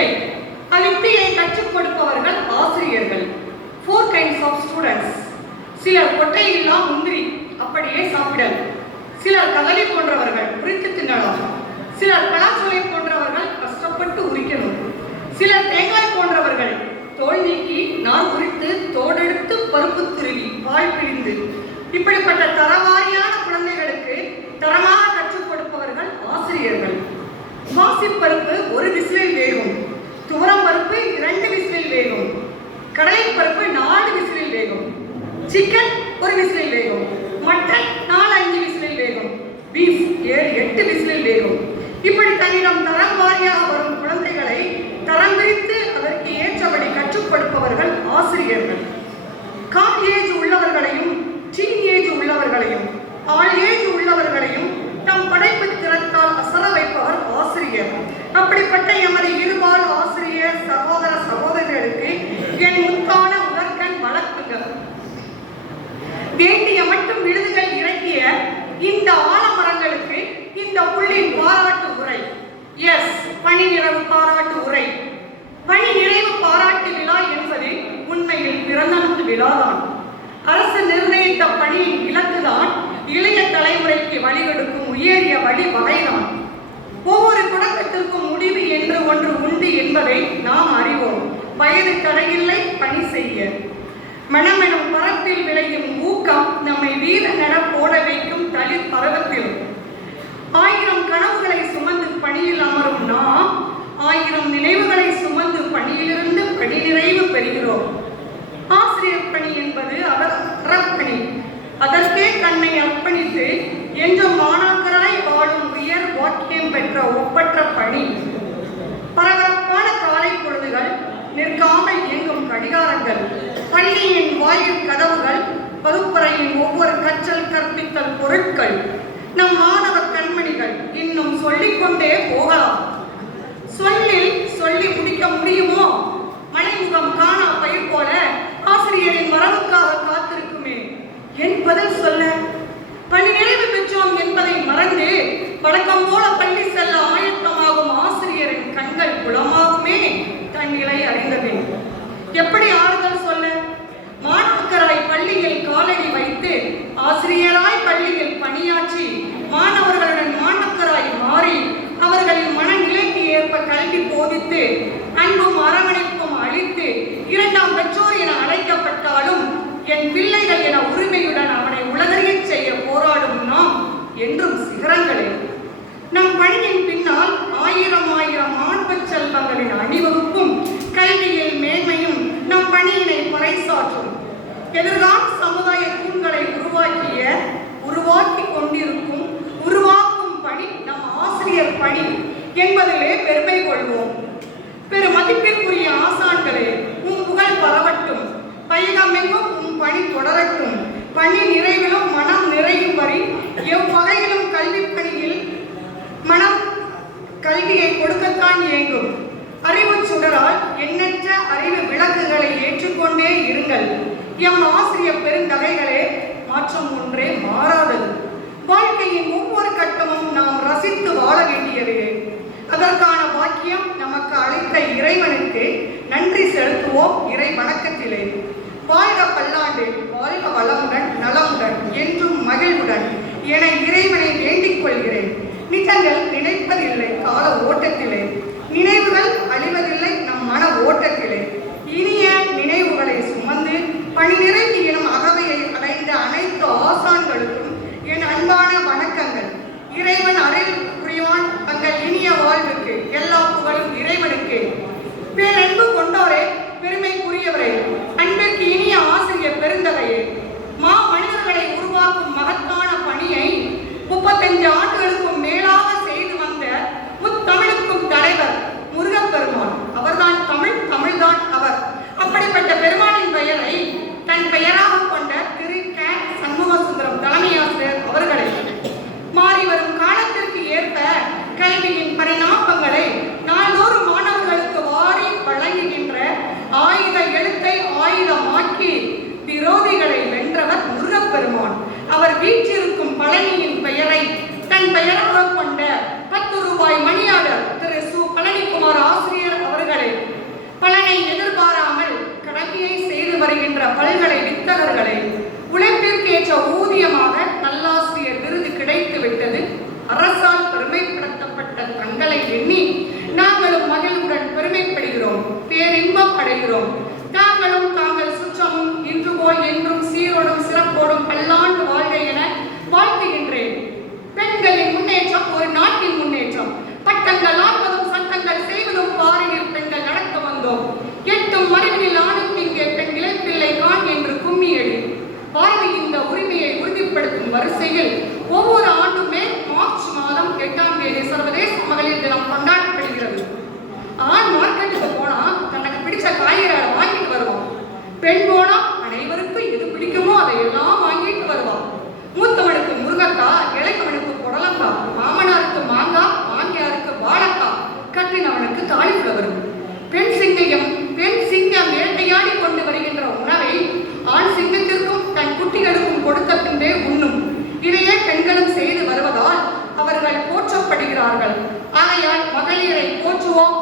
வித்தை. அவ்வித்தையை கற்றுக் கொடுப்பவர்கள் ஆசிரியர்கள். 4 kinds of students. சிலர் கொட்டையில்லா முந்திரி அப்படியே சாப்பிடல். சிலர் கதலி போன்றவர்கள் உரித்து தின்னலாம். சிலர் பலாச்சோலை போன்றவர்கள் கஷ்டப்பட்டு உரிக்கணும். சிலர் தேங்காய் போன்றவர்கள் தோல் நீக்கி நார் உரித்து தோடெடுத்து பருப்பு துருவி பால் பிழிந்து. இப்படிப்பட்ட தரவாரியான குழந்தைகளுக்கு தரமாக கற்றுக் கொடுப்பவர்கள் ஆசிரியர்கள். பாசிப்பருப்பு 1 விசிலில் வேகும். துவரம் பருப்பு 2 விசிலில் வேகும். கடலை பருப்பு 4 விசிலில் வேகும். சிக்கன் 1 விசிலில் வேகும். மட்டன் 4-5 விசிலில் வேகும். பீஃப் 7-8 விசிலில் வேகும். இப்படி தன்னிடம் தரம் வாரியாக வரும் குழந்தைகளை தரம் பிரித்து அதற்கு ஏற்றபடி கற்றுக் கொடுப்பவர்கள் ஆசிரியர்கள். காம் ஏஜ் உள்ளவர்களையும் டீன் ஏஜ் உள்ளவர்களையும் ஆல் ஏஜ் உள்ளவர்களையும் தம் படைப்பு திறத்தால் அசர வைப்பவர் ஆசிரியர். அப்படிப்பட்ட எமது இருபால் ஆசிரியர் சகோதர சகோதரிகளுக்கு என் முத்தான முதற்கண் வழக்குகள். வேண்டிய மட்டும் விருதுகள் இறக்கிய இந்த ஆலமரங்களுக்கு இந்த புள்ளின் பாராட்டு உரை. எஸ், பணி நிறைவு பாராட்டு உரை. பணி நிறைவு பாராட்டு விழா என்பது உண்மையில் பிறந்த விழாதான். அரசு நிர்ணயித்த பணியின் இலக்குதான் இளைய தலைமுறைக்கு வழிகொடுக்கும் உயரிய வழி வகைதான். ஒவ்வொரு தொடக்கத்திற்கும் முடிவு என்று ஒன்று உண்டு என்பதை நாம் அறிவோம். வயது தடையில்லை பணி செய்ய. மனமெனும் பரப்பில் விளையும் ஊக்கம் நம்மை வீர நட போட வைக்கும் தளிர் பருவத்தில். 1000 கனவுகளை சுமந்து பணியில் அமரும் நாம் 1000 நினைவுகளை சுமந்து பணியிலிருந்து பணி நிறைவு பெறுகிறோம். ஆசிரியர் பணி என்பது அறப்பணி. அதற்கே தன்னை அர்ப்பணித்து என்றும் மாணாக்கராய் வாழும் உயர் வாக்கியம் பெற்ற ஒப்பற்ற பணி. பரபரப்பான காலை பொழுதுகள், நிற்காமல் இயங்கும் கடிகாரங்கள், பள்ளியின் வாயில் கதவுகள், வகுப்பறையின் ஒவ்வொரு கற்றல் கற்பித்தல் பொருட்கள், நம் மாணவ கண்மணிகள், இன்னும் சொல்லிக்கொண்டே போகலாம். சொல்லி முடிக்க முடியுமோ? மலைமுகம் காணா பயிர் போல ஆசிரியரின் வரவுக்காக காத்திருக்குமே. என் பதில் சொல்ல பணி நிறைவு பெற்றோம் என்பதை மறந்து வழக்கம் போல பள்ளி செல்ல ஆயத்தமாகும் ஆசிரியரின் கண்கள் குளமாகுமே தன் நிலை அறிந்தது. எப்படி ஆறுதல் சொல்ல? மாணாக்கராய் பள்ளியில் காலடி வைத்து ஆசிரியராய் பள்ளியில் பணியாற்றி மாணவர்களுடன் மாணாக்கராய் மாறி அவர்களின் மனநிலைக்கு ஏற்ப கல்வி போதித்து அன்பும் அரவணைப்பும் அளித்து 2ஆம் பெற்றோர் என அழைக்கப்பட்டாலும் என் பிள்ளைகள் என உரிமையுடன் அவனை உலகறிய செய்ய போராடும் நாம் என்றும் சிகரங்களே. நம் பணியின் பின்னால் 1000 மாணவ செல்வங்களின் அணிவகுப்பும் கல்வியில் மேன்மையும் நம் பணியினை பறைசாற்றும். எதிர்கால சமுதாய தூண்களை உருவாக்கி கொண்டிருக்கும் உருவாக்கும் பணி நம் ஆசிரியர் பணி என்பதிலே பெருமை கொள்வோம். பெரு மதிப்பிற்குரிய ஆசான்களே, உம் புகழ் பரவட்டும். பயணமெங்கும் உம் பணி தொடரட்டும். பணி நிறைவிலும் மனம் நிறையும் வரி எவ்வகையிலும் கல்வி பணியில் மனம் கல்வியை கொடுக்கத்தான் இயங்கும். அறிவு சுடரால் எண்ணற்ற அறிவு விளக்குகளை ஏற்றுக்கொண்டே இருங்கள். எம் ஆசிரியர் பெருந்தகைகளே, மாற்றம் ஒன்றே மாறாதது. வாழ்க்கையின் ஒவ்வொரு கட்டமும் நாம் ரசித்து வாழ வேண்டியது. அதற்கான பாக்கியம் நமக்கு அளித்த இறைவனுக்கு நன்றி செலுத்துவோம் இறை வணக்கத்திலே. வாழ்க பல்லாண்டு, வாழ்க வளமுடன் நலமுடன் என்றும் மகிழ்வுடன் என இறைவனை வேண்டிக் கொள்கிறேன். நிஜங்கள் நினைப்பதில்லை கால ஓட்டத்திலே, நினைவுகள் அழிவதில்லை நம் மன ஓட்டத்திலே. இனிய நினைவுகளை சுமந்து பணி நிறைவு எனும் அகவையை அடைந்த அனைத்து ஆசான்களுக்கும் என் அன்பான வணக்கங்கள். இறைவன் அருள் புரிவான் தங்கள் இனிய வாழ்வுக்கு. எல்லா புகழும் இறைவனுக்கு. பேரன்பு கொண்டோரே, பெருமைக்குரியவரே, அன்பிற்கு இனிய ஆசிரியர் பெருந்தகையே, மனிதர்களை உருவாக்கும் மகத்தான பணியை 35 ஆண்டுகளுக்கும் மேலாக செய்து வந்த முத்தமிழுக்கும் தலை எண்ணி நாங்களும் மகிழ்வுடன் பெருமைப்படுகிறோம், பேரின்பம் அடைகிறோம். தாங்களும் தாங்கள் சுற்றமும் இன்று போல் என்றும் சீரோடும் சிறப்போடும் பல்லாண்டு வாழ்க என வாழ்த்துகின்றேன். பெண்களின் முன்னேற்றம் ஒரு நாட்டின் முன்னேற்றம். பட்டங்கள் ஆழ்வதும் சட்டங்கள் செய்வதும் பாரினில் பெண்கள் நடக்க வந்தோம். எட்டும் மறைவினில் ஆணும் இங்கே பெண் இளைப்பிள்ளை காண் என்று கும்மியடி பார்வை இந்த உரிமையை உறுதிப்படுத்தும் வரிசையில் ஒவ்வொரு ஆண்டுமே மார்ச் மாதம் 8ஆம் தேதி சர்வதேச மகளிர் தினம் கொண்டாடப்படுகிறது. ஆண் மார்க்கெட்டுக்கு போனா தனக்கு பிடிச்ச காய்கறிகளை வாங்கிட்டு வருவான். பெண் போனா அனைவருக்கும் எது பிடிக்குமோ அதை எல்லாம் வாங்கிட்டு வருவான். மூத்தவனுக்கு முருங்கக்காய், இளையவனுக்கு புடலங்காய், மாமனாருக்கு மாங்காய், மாமியாருக்கு வாழைக்காய், கட்டினவனுக்கு காலிஃப்ளவர். பெண் சிங்கம் வேட்டையாடி கொண்டு வருகின்ற உணவை ஆண் சிங்கத்திற்கும் தன் குட்டிகளுக்கும் கொடுத்த பின்பே உண்ணும். இதையே பெண்களும் செய்து வருவதால் அவர்கள் போற்றப்படுகிறார்கள். ஆகையால் மகளிரை போற்றுவோம்,